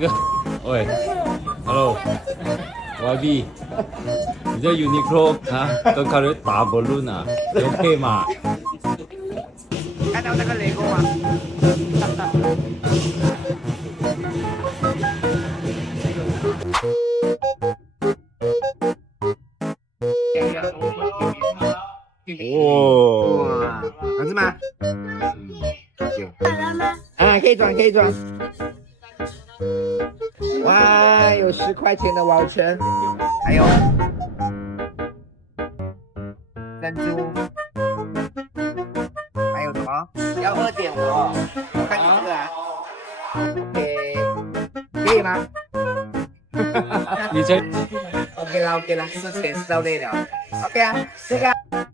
这个，喂，Hello，YB，你在 Uniqlo 啊，跟客人打不论啊，你 OK 吗？看到那个雷公吗？哇，儿子吗？啊，可以转，可以转。哇，有10块钱的wallet，还有珍珠，还有什么？要2.5哦，我看你这个啊。OK，可以吗？你在 OK 啦，OK 啦，4钱到位了。OK 啊，这个啊。